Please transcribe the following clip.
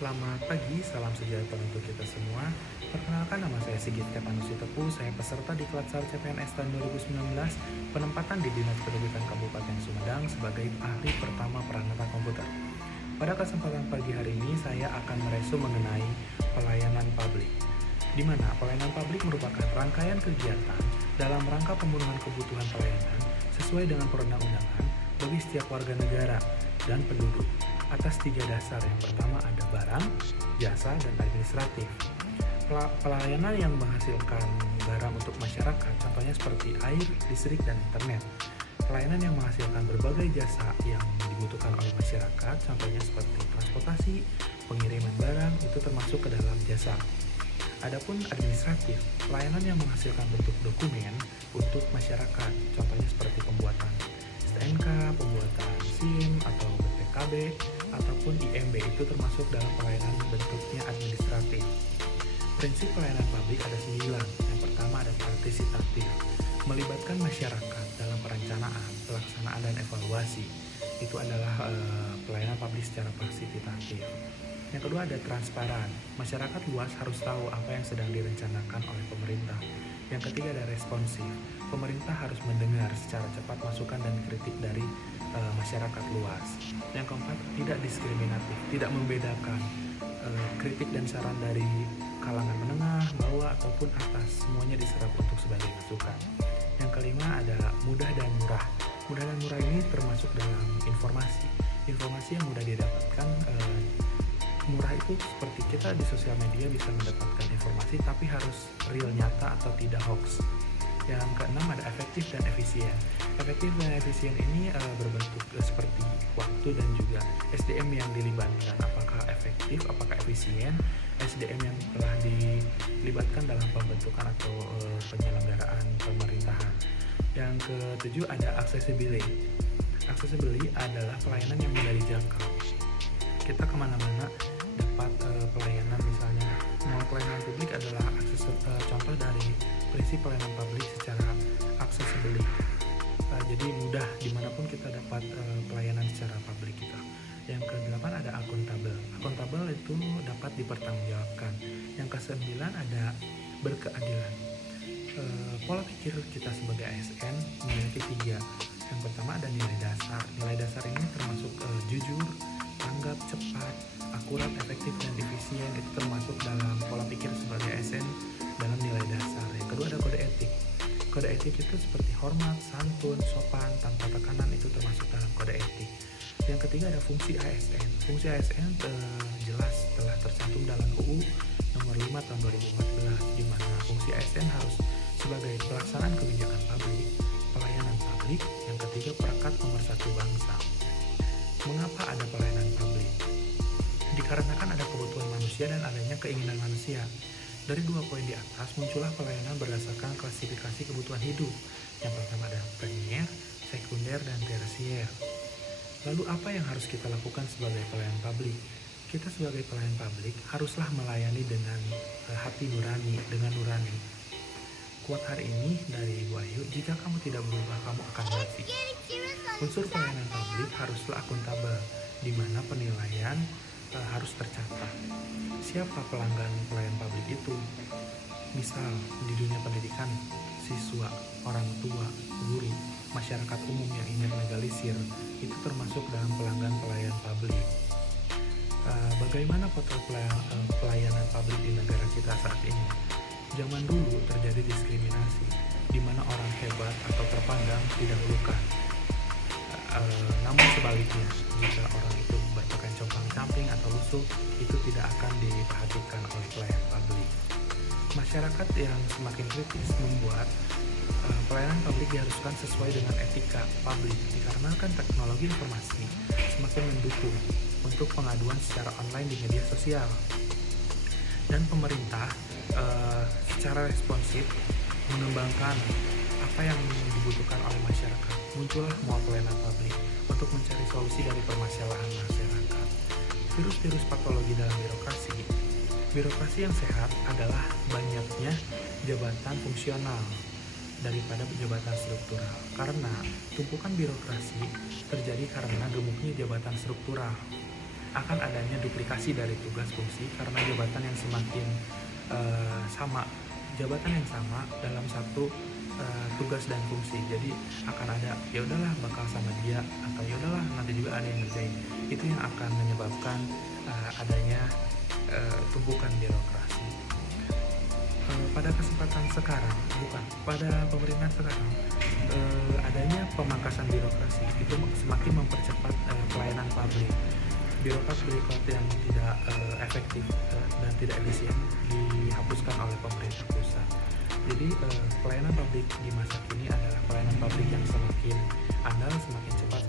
Selamat pagi, salam sejahtera untuk kita semua. Perkenalkan, nama saya Sigit Kepanusi Tepu, saya peserta di Klatsar CPNS tahun 2019, penempatan di Dinas Pendidikan Kabupaten Sumedang sebagai ahli pertama peranata komputer. Pada kesempatan pagi hari ini, saya akan meresu mengenai pelayanan publik, di mana pelayanan publik merupakan rangkaian kegiatan dalam rangka pemenuhan kebutuhan pelayanan sesuai dengan perundang-undangan bagi setiap warga negara dan penduduk atas 3 dasar. Yang pertama ada barang, jasa, dan administratif. Pelayanan yang menghasilkan barang untuk masyarakat, contohnya seperti air, listrik, dan internet. Pelayanan yang menghasilkan berbagai jasa yang dibutuhkan oleh masyarakat, contohnya seperti transportasi, pengiriman barang, itu termasuk ke dalam jasa. Adapun administratif, pelayanan yang menghasilkan bentuk dokumen untuk masyarakat, contohnya seperti pembuatan STNK, pembuatan SIM atau BPKB, ataupun IMB, itu termasuk dalam pelayanan bentuknya administratif. Prinsip pelayanan publik ada 9. Yang pertama ada partisipatif, melibatkan masyarakat dalam perencanaan, pelaksanaan, dan evaluasi. Itu adalah pelayanan publik secara partisipatif. Yang kedua ada transparan, masyarakat luas harus tahu apa yang sedang direncanakan oleh pemerintah. Yang ketiga ada responsif, pemerintah harus mendengar secara cepat masukan dan kritik dari masyarakat luas. Yang keempat tidak diskriminatif, tidak membedakan kritik dan saran dari kalangan menengah, bawah, ataupun atas, semuanya diserap untuk sebagai masukan. Yang kelima ada mudah dan murah. Mudah dan murah ini termasuk dalam informasi yang mudah didapatkan. Murah itu seperti kita di sosial media bisa mendapatkan informasi, tapi harus real, nyata, atau tidak hoax. Yang keenam ada efektif dan efisien. Efektif dan efisien ini berbentuk seperti waktu dan juga SDM yang dilibatkan. Apakah efektif, apakah efisien SDM yang telah dilibatkan dalam pembentukan atau penyelenggaraan pemerintahan. Yang ketujuh ada accessibility. Accessibility adalah pelayanan yang mudah dijangkau. Kita kemana-mana dapat pelayanan, misalnya mau pelayanan publik adalah contoh dari prinsip pelayanan publik secara accessibility. Jadi mudah dimanapun kita dapat pelayanan secara publik kita. Yang ke-8 ada akuntabel. Akuntabel itu dapat dipertanggungjawabkan. Yang ke-9 ada berkeadilan. Pola pikir kita sebagai ASN memiliki 3. Yang pertama ada nilai dasar. Nilai dasar ini termasuk jujur, tanggap, cepat, akurat, efektif, dan efisien. Itu termasuk dalam pola pikir sebagai ASN dalam nilai dasar. Yang kedua ada kode etik. Kode etik itu seperti hormat, santun, sopan, tanpa tekanan, itu termasuk dalam kode etik. Yang ketiga ada fungsi ASN. Fungsi ASN jelas telah tercantum dalam UU nomor 5 tahun 2014, di mana fungsi ASN harus sebagai pelaksanaan kebijakan publik, pelayanan publik. Yang ketiga perekat pemersatu bangsa. Mengapa ada pelayanan publik? Dikarenakan ada kebutuhan manusia dan adanya keinginan manusia. Dari 2 poin di atas muncullah pelayanan berdasarkan klasifikasi kebutuhan hidup. Yang pertama ada primer, sekunder, dan tersier. Lalu apa yang harus kita lakukan sebagai pelayan publik? Kita sebagai pelayan publik haruslah melayani dengan hati nurani, dengan nurani. Quote hari ini dari Ibu Ayu, jika kamu tidak berubah, kamu akan mati. Unsur pelayanan publik haruslah akuntabel, di mana penilaian harus tercatat. Siapa pelanggan pelayan publik itu? Misal di dunia pendidikan, siswa, orang tua, guru, masyarakat umum yang ingin legalisir, itu termasuk dalam pelanggan pelayan publik. Bagaimana potret pelayanan publik di negara kita saat ini? Zaman dulu terjadi diskriminasi, di mana orang hebat atau terpandang didahulukan. Namun sebaliknya, jika orang itu bacakan compang-camping atau lusuh, itu tidak akan diperhatikan oleh pelayan publik. Masyarakat yang semakin kritis membuat pelayanan publik diharuskan sesuai dengan etika publik, dikarenakan teknologi informasi semakin mendukung untuk pengaduan secara online di media sosial. Dan pemerintah secara responsif mengembangkan apa yang dibutuhkan oleh masyarakat. Muncullah mall pelayanan publik untuk mencari solusi dari permasalahan masyarakat. Virus-virus patologi dalam birokrasi. Birokrasi yang sehat adalah banyaknya jabatan fungsional daripada jabatan struktural. Karena tumpukan birokrasi terjadi karena gemuknya jabatan struktural. akan adanya duplikasi dari tugas fungsi karena jabatan yang semakin sama, jabatan yang sama dalam satu tugas dan fungsi. Jadi akan ada ya udahlah bakal sama dia, atau ya udahlah nanti juga ada yang ngerjain. Itu yang akan menyebabkan adanya tumpukan birokrasi. Pada kesempatan sekarang, bukan pada pemerintahan sekarang, adanya pemangkasan birokrasi itu semakin mempercepat pelayanan publik. Birokrat yang tidak efektif dan tidak efisien dihapuskan oleh pemerintah pusat. Jadi pelayanan publik di masa kini adalah pelayanan publik yang semakin andal, semakin cepat,